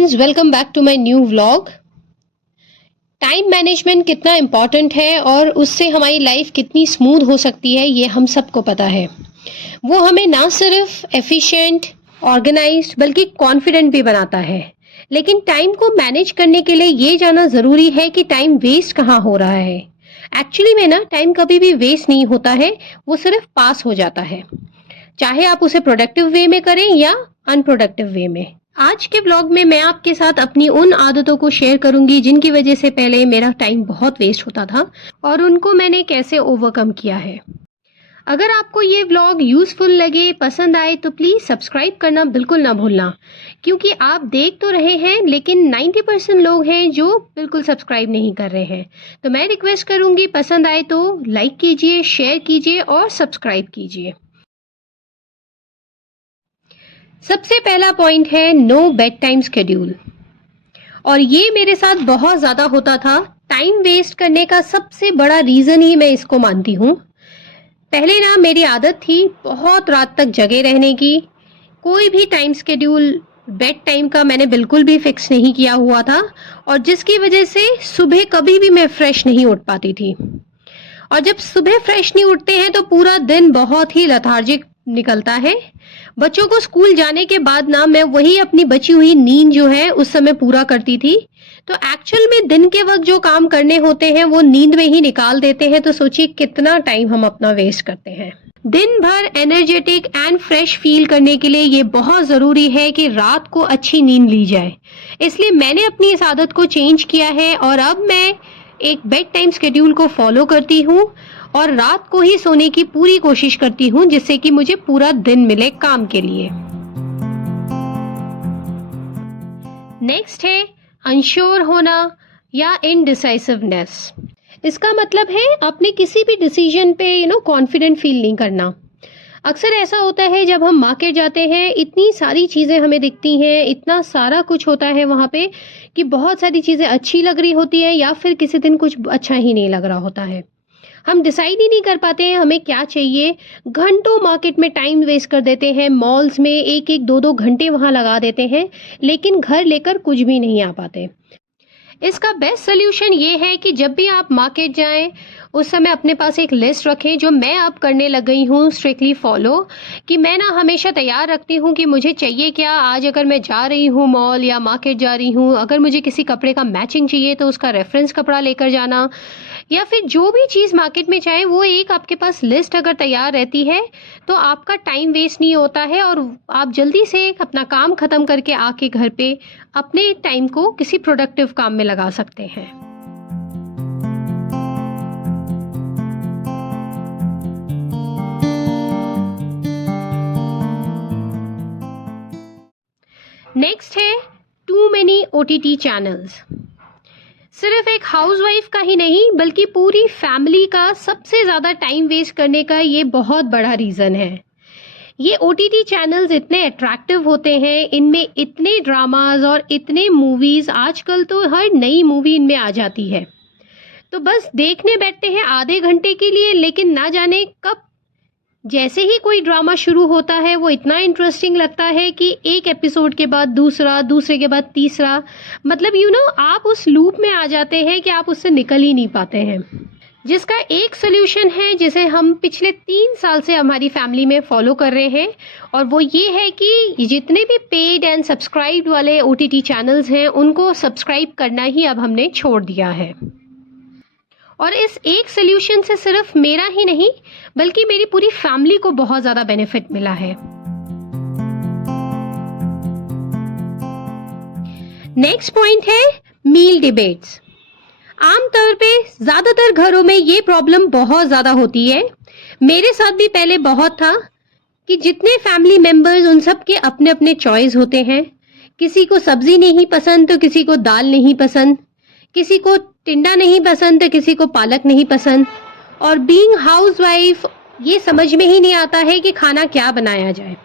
Friends, welcome back to my new vlog. Time management कितना important है और उससे हमारी लाइफ कितनी स्मूथ हो सकती है ये हम सबको पता है। वो हमें ना सिर्फ एफिशिएंट, ऑर्गेनाइज्ड बल्कि कॉन्फिडेंट भी बनाता है। लेकिन टाइम को मैनेज करने के लिए ये जानना ज़रूरी है कि टाइम वेस्ट कहाँ हो रहा है। एक्चुअली में ना टाइम कभी भी वेस्ट नहीं होता है, वो सिर्फ पास हो जाता है, चाहे आप उसे प्रोडक्टिव वे में करें या अनप्रोडक्टिव वे में। आज के व्लॉग में मैं आपके साथ अपनी उन आदतों को शेयर करूंगी जिनकी वजह से पहले मेरा टाइम बहुत वेस्ट होता था और उनको मैंने कैसे ओवरकम किया है। अगर आपको ये व्लॉग यूजफुल लगे, पसंद आए तो प्लीज़ सब्सक्राइब करना बिल्कुल ना भूलना, क्योंकि आप देख तो रहे हैं लेकिन 90% लोग हैं जो बिल्कुल सब्सक्राइब नहीं कर रहे हैं। तो मैं रिक्वेस्ट करूंगी, पसंद आए तो लाइक कीजिए, शेयर कीजिए और सब्सक्राइब कीजिए। सबसे पहला पॉइंट है नो बेड टाइम शेड्यूल, और ये मेरे साथ बहुत ज़्यादा होता था। टाइम वेस्ट करने का सबसे बड़ा रीज़न ही मैं इसको मानती हूँ। पहले ना मेरी आदत थी बहुत रात तक जगे रहने की। कोई भी टाइम शेड्यूल बेड टाइम का मैंने बिल्कुल भी फिक्स नहीं किया हुआ था, और जिसकी वजह से सुबह कभी भी मैं फ्रेश नहीं उठ पाती थी। और जब सुबह फ्रेश नहीं उठते हैं तो पूरा दिन बहुत ही लेथार्जिक निकलता है। बच्चों को स्कूल जाने के बाद ना मैं वही अपनी बची हुई नींद जो है उस समय पूरा करती थी। तो एक्चुअल में दिन के वक्त जो काम करने होते हैं वो नींद में ही निकाल देते हैं। तो सोचिए कितना टाइम हम अपना वेस्ट करते हैं। दिन भर एनर्जेटिक एंड फ्रेश फील करने के लिए ये बहुत ज़रूरी है कि रात को अच्छी नींद ली जाए। इसलिए मैंने अपनी इस आदत को चेंज किया है और अब मैं एक बेड टाइम शेड्यूल को फॉलो करती हूँ और रात को ही सोने की पूरी कोशिश करती हूँ, जिससे कि मुझे पूरा दिन मिले काम के लिए। नेक्स्ट है अनश्योर होना या इनडिसाइसिवनेस। इसका मतलब है अपने किसी भी डिसीजन पे कॉन्फिडेंट फील नहीं करना। अक्सर ऐसा होता है जब हम मार्केट जाते हैं, इतनी सारी चीज़ें हमें दिखती हैं, इतना सारा कुछ होता है वहाँ पे कि बहुत सारी चीज़ें अच्छी लग रही होती है या फिर किसी दिन कुछ अच्छा ही नहीं लग रहा होता है। हम डिसाइड ही नहीं कर पाते हैं हमें क्या चाहिए। घंटों मार्केट में टाइम वेस्ट कर देते हैं, मॉल्स में एक एक दो दो घंटे वहाँ लगा देते हैं, लेकिन घर लेकर कुछ भी नहीं आ पाते। इसका बेस्ट सोल्यूशन ये है कि जब भी आप मार्केट जाएं उस समय अपने पास एक लिस्ट रखें, जो मैं अब करने लग गई हूँ स्ट्रिक्टली फॉलो, कि मैं ना हमेशा तैयार रखती हूँ कि मुझे चाहिए क्या। आज अगर मैं जा रही हूँ मॉल या मार्केट जा रही हूँ, अगर मुझे किसी कपड़े का मैचिंग चाहिए तो उसका रेफरेंस कपड़ा लेकर जाना, या फिर जो भी चीज़ मार्केट में चाहे वो एक आपके पास लिस्ट अगर तैयार रहती है तो आपका टाइम वेस्ट नहीं होता है और आप जल्दी से अपना काम ख़त्म करके आके घर पे अपने टाइम को किसी प्रोडक्टिव काम में लगा सकते हैं। नेक्स्ट है टू मेनी OTT चैनल्स। सिर्फ एक हाउसवाइफ का ही नहीं बल्कि पूरी फैमिली का सबसे ज़्यादा टाइम वेस्ट करने का ये बहुत बड़ा रीज़न है। ये OTT चैनल्स इतने अट्रैक्टिव होते हैं, इनमें इतने ड्रामाज और इतने मूवीज़, आजकल तो हर नई मूवी इनमें आ जाती है। तो बस देखने बैठते हैं आधे घंटे के लिए, लेकिन ना जाने कब जैसे ही कोई ड्रामा शुरू होता है वो इतना इंटरेस्टिंग लगता है कि एक एपिसोड के बाद दूसरा, दूसरे के बाद तीसरा, मतलब आप उस लूप में आ जाते हैं कि आप उससे निकल ही नहीं पाते हैं। जिसका एक सोल्यूशन है जिसे हम पिछले 3 साल से हमारी फैमिली में फॉलो कर रहे हैं, और वो ये है कि जितने भी पेड एंड सब्सक्राइब्ड वाले OTT चैनल्स हैं उनको सब्सक्राइब करना ही अब हमने छोड़ दिया है। और इस एक सोल्यूशन से सिर्फ मेरा ही नहीं बल्कि मेरी पूरी फैमिली को बहुत ज़्यादा बेनिफिट मिला है। नेक्स्ट पॉइंट है मील डिबेट्स। आमतौर पे ज़्यादातर घरों में ये प्रॉब्लम बहुत ज़्यादा होती है। मेरे साथ भी पहले बहुत था कि जितने फैमिली मेंबर्स उन सब के अपने अपने चॉइस होते हैं। किसी को सब्जी नहीं पसंद तो किसी को दाल नहीं पसंद, किसी को टिंडा नहीं पसंद तो किसी को पालक नहीं पसंद। और बीइंग हाउसवाइफ ये समझ में ही नहीं आता है कि खाना क्या बनाया जाए।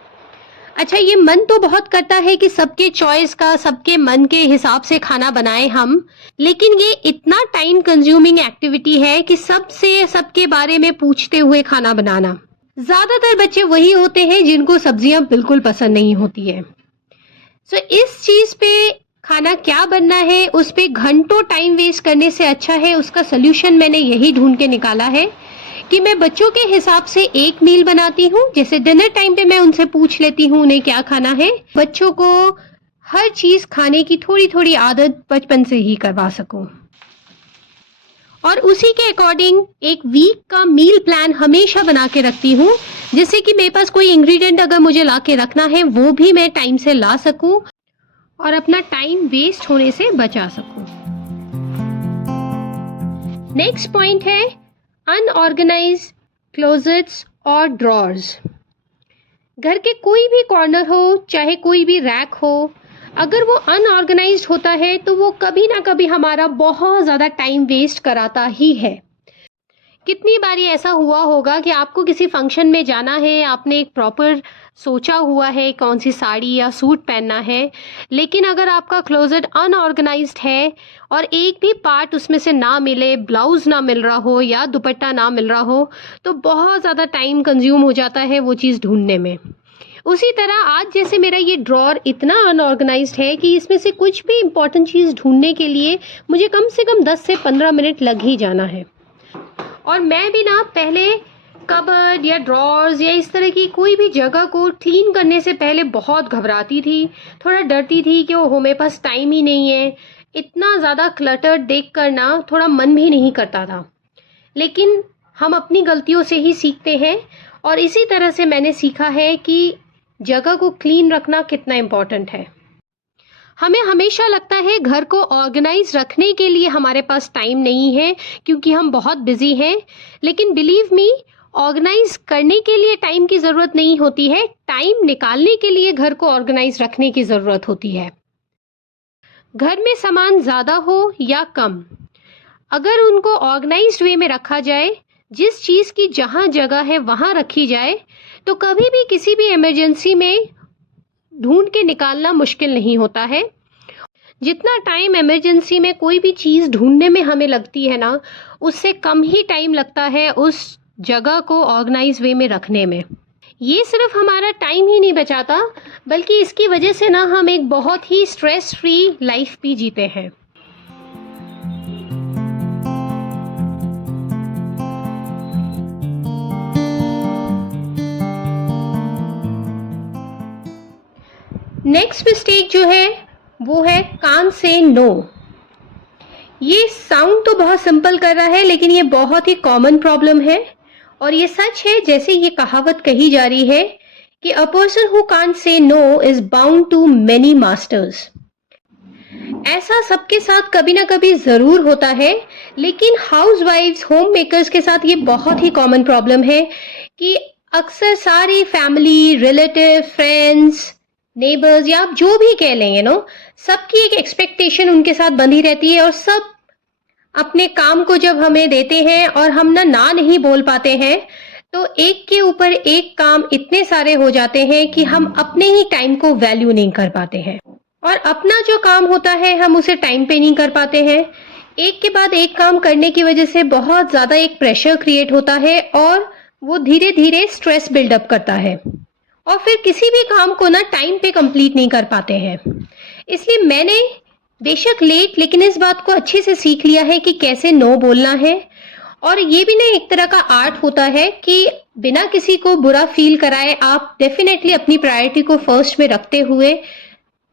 अच्छा, ये मन तो बहुत करता है कि सबके चॉइस का, सबके मन के हिसाब से खाना बनाएं हम, लेकिन ये इतना टाइम कंज्यूमिंग एक्टिविटी है कि सबसे सबके बारे में पूछते हुए खाना बनाना। ज़्यादातर बच्चे वही होते हैं जिनको सब्जियां बिल्कुल पसंद नहीं होती है। इस चीज़ पे खाना क्या बनना है उस पे घंटों टाइम वेस्ट करने से अच्छा है उसका सोल्यूशन मैंने यही ढूंढ के निकाला है कि मैं बच्चों के हिसाब से एक मील बनाती हूँ। जैसे डिनर टाइम पे मैं उनसे पूछ लेती हूँ उन्हें क्या खाना है, बच्चों को हर चीज खाने की थोड़ी थोड़ी आदत बचपन से ही करवा सकूं। और उसी के अकॉर्डिंग एक वीक का मील प्लान हमेशा बना के रखती हूँ, जिससे कि मेरे पास कोई इंग्रेडिएंट अगर मुझे ला के रखना है वो भी मैं टाइम से ला सकूं और अपना टाइम वेस्ट होने से बचा सकूं। नेक्स्ट पॉइंट है अनऑर्गेनाइज्ड क्लोजेट्स और ड्रॉर्स। घर के कोई भी कॉर्नर हो, चाहे कोई भी रैक हो, अगर वो अनऑर्गेनाइज्ड होता है तो वो कभी ना कभी हमारा बहुत ज़्यादा टाइम वेस्ट कराता ही है। कितनी बारी ऐसा हुआ होगा कि आपको किसी फंक्शन में जाना है, आपने एक प्रॉपर सोचा हुआ है कौन सी साड़ी या सूट पहनना है, लेकिन अगर आपका क्लोजेट अनऑर्गेनाइज्ड है और एक भी पार्ट उसमें से ना मिले, ब्लाउज ना मिल रहा हो या दुपट्टा ना मिल रहा हो, तो बहुत ज़्यादा टाइम कंज्यूम हो जाता है वो चीज़ ढूंढने में। उसी तरह आज जैसे मेरा ये ड्रॉर इतना अनऑर्गेनाइज्ड है कि इसमें से कुछ भी इम्पोर्टेंट चीज़ ढूंढने के लिए मुझे कम से कम 10 से 15 मिनट लग ही जाना है। और मैं भी ना पहले कबर्ड या ड्रॉर्स या इस तरह की कोई भी जगह को क्लीन करने से पहले बहुत घबराती थी, थोड़ा डरती थी कि वो मेरे पास टाइम ही नहीं है। इतना ज़्यादा क्लटर देख कर ना थोड़ा मन भी नहीं करता था। लेकिन हम अपनी गलतियों से ही सीखते हैं और इसी तरह से मैंने सीखा है कि जगह को क्लीन रखना कितना इम्पोर्टेंट है। हमें हमेशा लगता है घर को ऑर्गेनाइज रखने के लिए हमारे पास टाइम नहीं है क्योंकि हम बहुत बिजी हैं, लेकिन बिलीव मी, ऑर्गेनाइज करने के लिए टाइम की ज़रूरत नहीं होती है, टाइम निकालने के लिए घर को ऑर्गेनाइज रखने की ज़रूरत होती है। घर में सामान ज़्यादा हो या कम, अगर उनको ऑर्गेनाइज्ड वे में रखा जाए, जिस चीज़ की जहाँ जगह है वहाँ रखी जाए, तो कभी भी किसी भी इमरजेंसी में ढूंढ के निकालना मुश्किल नहीं होता है। जितना टाइम इमरजेंसी में कोई भी चीज़ ढूंढने में हमें लगती है ना, उससे कम ही टाइम लगता है उस जगह को ऑर्गेनाइज वे में रखने में। ये सिर्फ हमारा टाइम ही नहीं बचाता, बल्कि इसकी वजह से ना हम एक बहुत ही स्ट्रेस फ्री लाइफ भी जीते हैं। नेक्स्ट मिस्टेक जो है वो है कान से नो। ये साउंड तो बहुत सिंपल कर रहा है, लेकिन ये बहुत ही कॉमन प्रॉब्लम है और ये सच है। जैसे ये कहावत कही जा रही है कि a person who can't say no is bound to many masters. ऐसा सबके साथ कभी ना कभी जरूर होता है, लेकिन हाउसवाइफ्स, होम मेकर्स के साथ ये बहुत ही कॉमन प्रॉब्लम है कि अक्सर सारी फैमिली, रिलेटिव, फ्रेंड्स, नेबर्स या आप जो भी कह लेंगे नो, सबकी एक एक्सपेक्टेशन उनके साथ बंधी रहती है और सब अपने काम को जब हमें देते हैं और हम ना नहीं बोल पाते हैं, तो एक के ऊपर एक काम इतने सारे हो जाते हैं कि हम अपने ही टाइम को वैल्यू नहीं कर पाते हैं और अपना जो काम होता है हम उसे टाइम पे नहीं कर पाते हैं। एक के बाद एक काम करने की वजह से बहुत ज्यादा एक प्रेशर क्रिएट होता है और वो धीरे धीरे स्ट्रेस बिल्डअप करता है और फिर किसी भी काम को ना टाइम पे कंप्लीट नहीं कर पाते हैं। इसलिए मैंने बेशक लेट, लेकिन इस बात को अच्छे से सीख लिया है कि कैसे नो बोलना है। और ये भी ना एक तरह का आर्ट होता है कि बिना किसी को बुरा फील कराए आप डेफिनेटली अपनी प्रायोरिटी को फर्स्ट में रखते हुए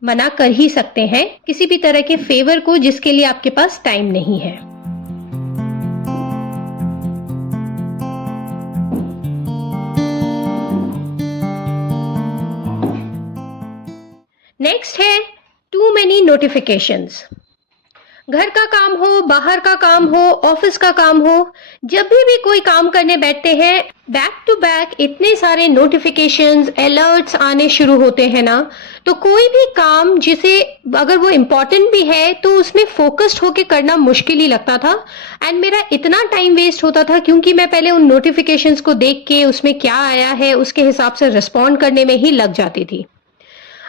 मना कर ही सकते हैं किसी भी तरह के फेवर को जिसके लिए आपके पास टाइम नहीं है। नेक्स्ट है टू मेनी नोटिफिकेशंस। घर का काम हो, बाहर का काम हो, ऑफिस का काम हो, जब भी कोई काम करने बैठते हैं, बैक टू बैक इतने सारे नोटिफिकेशंस, अलर्ट्स आने शुरू होते हैं ना, तो कोई भी काम जिसे अगर वो इम्पोर्टेंट भी है तो उसमें फोकस्ड होके करना मुश्किल ही लगता था। एंड मेरा इतना टाइम वेस्ट होता था क्योंकि मैं पहले उन नोटिफिकेशंस को देख के उसमें क्या आया है उसके हिसाब से रिस्पॉन्ड करने में ही लग जाती थी।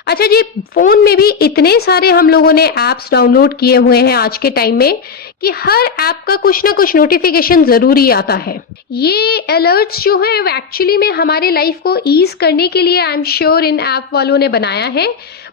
अच्छा जी, फोन में भी इतने सारे हम लोगों ने ऐप्स डाउनलोड किए हुए हैं आज के टाइम में कि हर ऐप का कुछ ना कुछ नोटिफिकेशन जरूरी आता है। ये अलर्ट्स जो है वो एक्चुअली में हमारे लाइफ को ईज करने के लिए I am sure in app वालों ने बनाया है,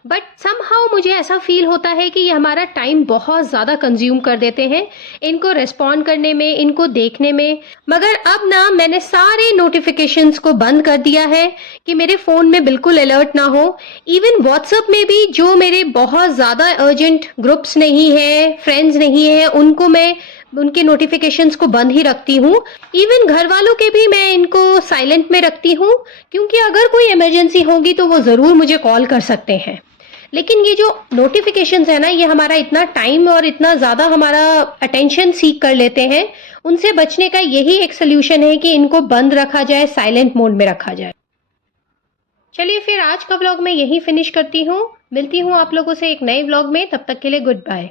बट समहाउ मुझे ऐसा फील होता है कि ये हमारा टाइम बहुत ज़्यादा कंज्यूम कर देते हैं इनको रिस्पॉन्ड करने में, इनको देखने में। मगर अब ना मैंने सारे नोटिफिकेशंस को बंद कर दिया है कि मेरे फ़ोन में बिल्कुल अलर्ट ना हो। इवन व्हाट्सएप में भी जो मेरे बहुत ज़्यादा अर्जेंट ग्रुप्स नहीं है, फ्रेंड्स नहीं है, उनको मैं उनके नोटिफिकेशंस को बंद ही रखती हूँ। इवन घर वालों के भी मैं इनको साइलेंट में रखती हूँ, क्योंकि अगर कोई इमरजेंसी होगी तो वो ज़रूर मुझे कॉल कर सकते हैं। लेकिन ये जो नोटिफिकेशंस है ना, ये हमारा इतना टाइम और इतना ज़्यादा हमारा अटेंशन सीक कर लेते हैं। उनसे बचने का यही एक सोल्यूशन है कि इनको बंद रखा जाए, साइलेंट मोड में रखा जाए। चलिए फिर आज का व्लॉग मैं यहीं फिनिश करती हूँ। मिलती हूँ आप लोगों से एक नए व्लॉग में, तब तक के लिए गुड बाय।